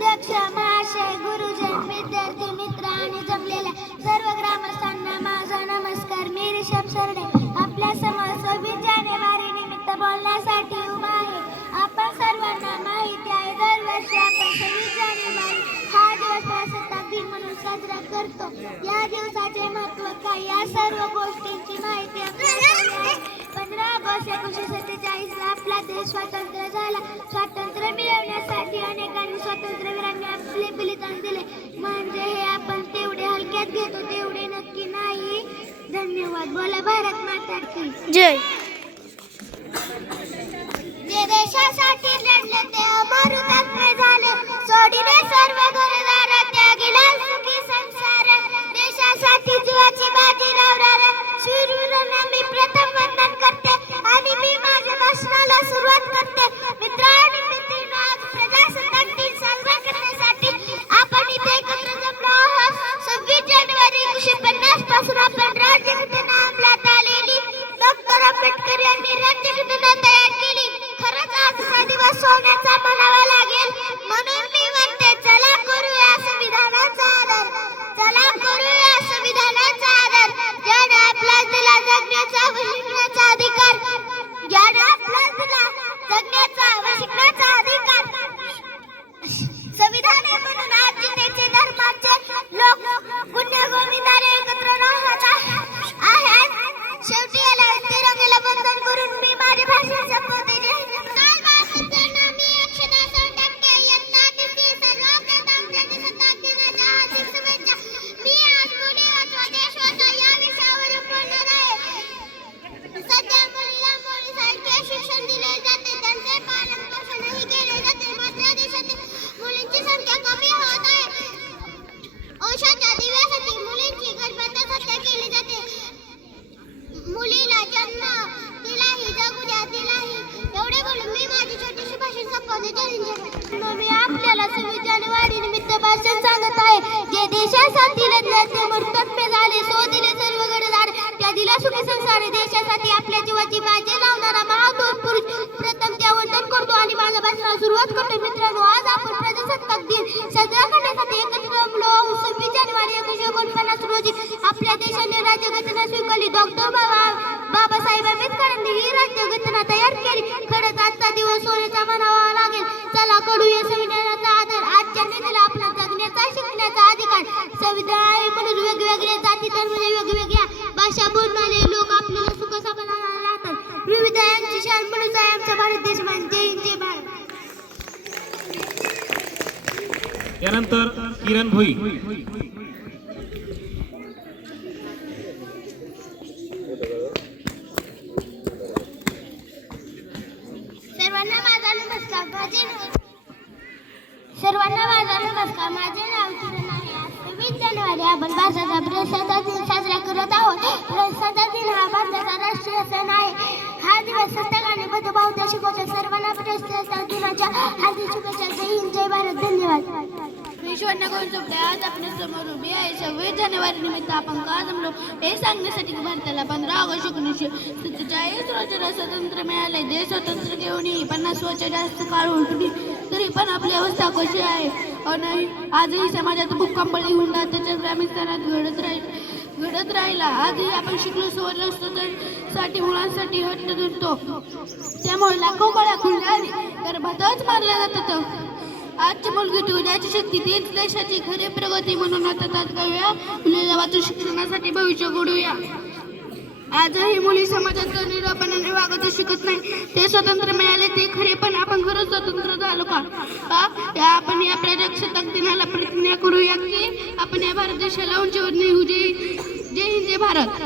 अध्यक्ष महाशय, गुरुजन, विद्यार्थी मित्र आणि जमलेल्या सर्व ग्रामस्थांना माझा नमस्कार. मी ऋषभ सरडे आपल्या समोर 26 जानेवारी निमित्त बोलण्यासाठी उभा आहे. आपण सर्वांना माहिती आहे, दरवर्षी आपण 26 जानेवारी हा दिवस प्रजासत्ताक दिन म्हणून साजरा करतो. या दिवसाचे महत्त्व काय, या सर्व गोष्टींची माहिती आपल्याला आहे. 15 ऑगस्ट 1947 ला आपला देश स्वतंत्र झाला. स्वातंत्र्य मिळवण्यासाठी अनेकांनी स्वातंत्र्यवीरांनी आपले बलिदान दिले. म्हणजे हे आपण तेवढे हलक्यात घेतो तेवढे नक्की नाही. धन्यवाद. बोला भारत माता की जय. जे देशासाठी लढले ते अमर हुतात्मे झाले. सोडिले सर्व घरदार, त्यागिला सुखी संसार. देशासाठी जीवाची बाजी लावणाऱ्या शूरवीरांना मी प्रथम वंदन करते आणि मी माझ्या भाषणाला सुरुवात करते. मित्रांनो, आज प्रजासत्ताक दिन साजरा करण्यासाठी आपण इथे एकत्र जमलो आहोत. 26 जानेवारी 1950 पासून आपण राज्यघटना अंमलात आलेली डॉक्टर आंबेडकर यांनी राज्यघटना तयार केली. खरंच आजचा दिवस सोन्याचा म्हणावा लागेल. म्हणून मी म्हणते, चला करूया संविधानाचा आदर, चला करूया संविधानाचा आदर. ज्याने आपला दिला जगण्याचा व शिकण्याचा अधिकार, ज्याने आपला दिला जगण्याचा व शिकण्याचा अधिकार. संविधान आहे म्हणून आज जिथे धर्माचे लोक गुन्हेगोविंदाने एकत्र राहत आहेत. शेवटी याला तिरंगेला बंधन करून मी माझी भाषण संपवते. शिक्षण दिले जाते, त्यांचे पालन पोषणही केले जाते. मात्र देशातील मुलींची संख्या कमी होत आहे. औषधाच्या दिव्यासाठी मुलींची गर्भात हत्या केली जाते. मुलीला जन्म दिलाही जगू द्या तिलाही. एवढे बोलून मी माझी छोटीशी भाषण संपवते. जय हिंद. मी आपल्याला 26 जानेवारी निमित्त भाषण सांगत आहे. जे देशासाठी लढले ते मृत्युमुखी झाले. सो दिले सर्व घरदार, त्या दिला सुखी संसार. देशासाठी आपल्या जीवाची बाजी लावणारा महान पुरुष प्रथम त्या वंदन करतो आणि माझ्या भाषणाला सुरुवात करतो. मित्रांनो, आज आपण प्रजासत्ताक दिन साजरा करण्यासाठी एकत्र जमलो. 26 जानेवारी 1949 रोजी आपल्या देशाने राज्यघटना स्वीकारली. डॉक्टर बाबासाहेब आंबेडकरांनी ही राज्यघटना तयार केली. खरंच आजचा दिवस सोन्याचा म्हणावा लागेल. चला करूया संविधानाचा आदर. आज ज्यांनी दिला आपला जगण्याचा शिकण्याचा अधिकार. संविधान म्हणून वेगवेगळे जाती धर्म वेगवेगळ्या भाषा बोलणारे लोक आपल्याला सुख समाधानाने राहतात. विविधतांची शान म्हणून आहे आमचा भारत देश. जय हिंद, जय भारत. यानंतर किरण भोई. सर्वांना माझा नमस्कार. माझे नाव किरण आहे. आज 26 जानेवारी आपण भारताचा प्रजासत्ताक दिन साजरा करत आहोत. प्रजासत्ताक दिन हा भारताचा राष्ट्रीय सण आहे. हा दिवस सत्याग्रहाने बद्धभावना शिकवतो. सर्वांना प्रजासत्ताक दिनाच्या हार्दिक शुभेच्छा. जय हिंद, जय भारत. धन्यवाद. विश्वन्या चोपडे आज आपल्या समोर उभी आहे. 26 जानेवारी निमित्त आपण का जमलो हे सांगण्यासाठी की भारताला 15 ऑगस्ट 1947 रोजीला स्वातंत्र्य मिळाले. देश स्वतंत्र घेऊनही 50 वर्ष जास्त काळ उलटली तरी पण आपली अवस्था कशी आहे. आणि आजही समाजात भूकंपळी हुंडा त्याच्या ग्रामीण स्तरात घडत राहिला. आजही आपण शिकलो सवरलो असतो तर साठी मुलांसाठी हट्ट धरतो. त्यामुळे लाखो कळ्या खुल्या गर्भातच मारल्या जातात. आजची मुलगी उद्याची शक्ती तीच देशाची खरी प्रगती. म्हणून आता तात्काळ मुलीला वाचून शिक्षणासाठी भविष्य घडूया. आजही मुली समाजात निरापणाने वागत शिकत नाही. ते स्वतंत्र मिळाले ते खरे, पण आपण खरंच स्वतंत्र झालो का? आपण या प्रजासत्ताक दिनाला प्रतिज्ञा करूया की आपण या भारत देशाला उंचीवर नेऊ. जय हिंद, जय Bharat.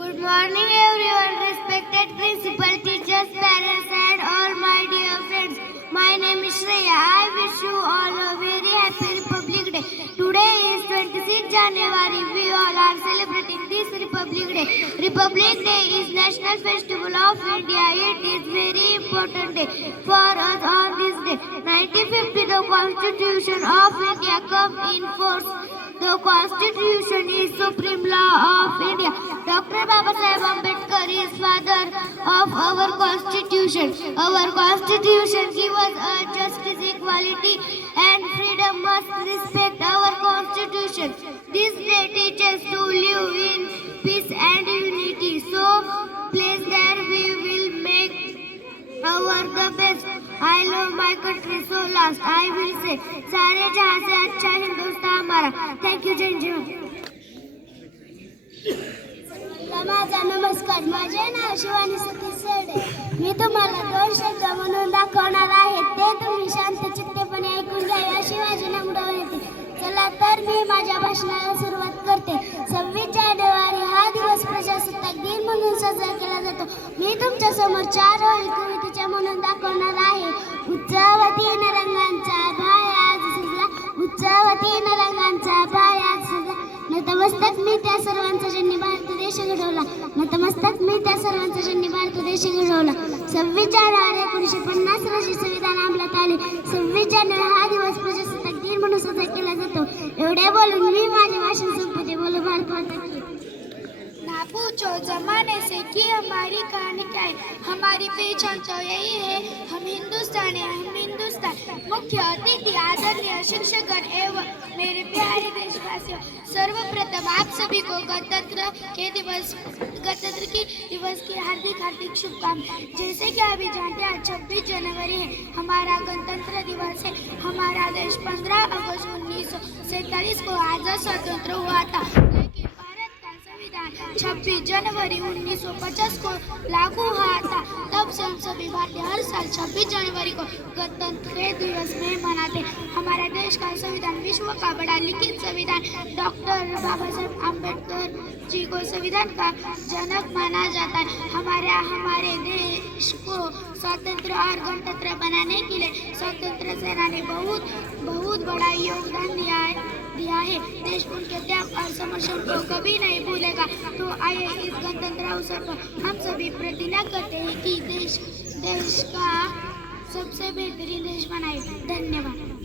Good morning everyone, respected principal, teachers, parents and all my dear friends. My name is Shreya. I wish you all a very happy Republic Day. Today is 26 January. We all are celebrating this Republic Day. Republic Day is National Festival of India. It is very important day for us on this day. 1950, the Constitution of India come in force. The Constitution is supreme law of India. Dr. Babasaheb Ambedkar is father of our Constitution. Our Constitution gives us justice, equality and devotion. This day teaches to live in peace and unity. So place there we will make our the best. I love my country so last I will say सारे जहां से अच्छा हिंदुस्तान हमारा. Thank you जय जवान. माझा नमस्कार. माझे नाव शिवानी सतीश सरडे. मी तुम्हाला 2 शब्द म्हणून दाखवणार आहे. ते तुम्ही शांत चित्तेपणे ऐकून घ्या. अशी माझी नम्र विनंती. चला तर मी माझ्या भाषणाला सुरुवात करते. 26 जानेवारी हा दिवस प्रजासत्ताक दिन म्हणून साजरा केला जातो. मी तुमच्या समोर 4 ओळी कवितेच्या म्हणून दाखवणार आहे. उच्चावतीन रंगांचा भाय आज सजला. उच्चावतीन रंगांचा भाय आज सजला. नतमस्तक मी त्या सर्वांचा ज्यांनी भारत देश घडवला. नतमस्तक मी त्या सर्वांचा ज्यांनी भारत देश घडवला. 26 जानेवारी 1950 रोजी संविधान अंमलात आले. 26 जानेवारी हा दिवस प्रजासत्ताक दिन म्हणून साजरा केला जातो. एवढे बोलून मी माझे भाषण संपवते. बोलो भारत माता की. ना पूछो जमाने से कि हमारी कहानी क्या है, हमारी पहचान तो यही है, हम हिंदुस्तानी हैं, हम हिंदुस्तान. मुख्य अतिथि आदरणीय शिक्षकगण एवं मेरे प्यारे देशवासियों, सर्वप्रथम आप सभी को गणतंत्र की दिवस की हार्दिक शुभकामनाएं. जैसे कि अभी जानते हैं 26 जनवरी है, हमारा गणतंत्र दिवस है. हमारा देश 15 अगस्त 1947 को आज़ाद स्वतंत्र हुआ था. लेकिन भारत का संविधान 26 जनवरी 1950 को लागू हुआ था. तब से हम सभी भारतीय हर साल 26 जनवरी को गणतंत्र दिवस में मनाते. हमारा देश का संविधान विश्व का बड़ा लिखित संविधान. डॉक्टर बाबा साहेब आम्बेडकर जी को संविधान का जनक माना जाता है. हमारे देश को स्वतंत्र और गणतंत्र बनाने के लिए स्वतंत्र सेना ने बहुत बड़ा योगदान दिया है. देश उनके त्याग और समर्पण को कभी नहीं भूलेगा. तो आइए इस गणतंत्र अवसर पर हम सभी प्रतिज्ञा करते हैं कि देश का सबसे बेहतरीन देश बनाए. धन्यवाद.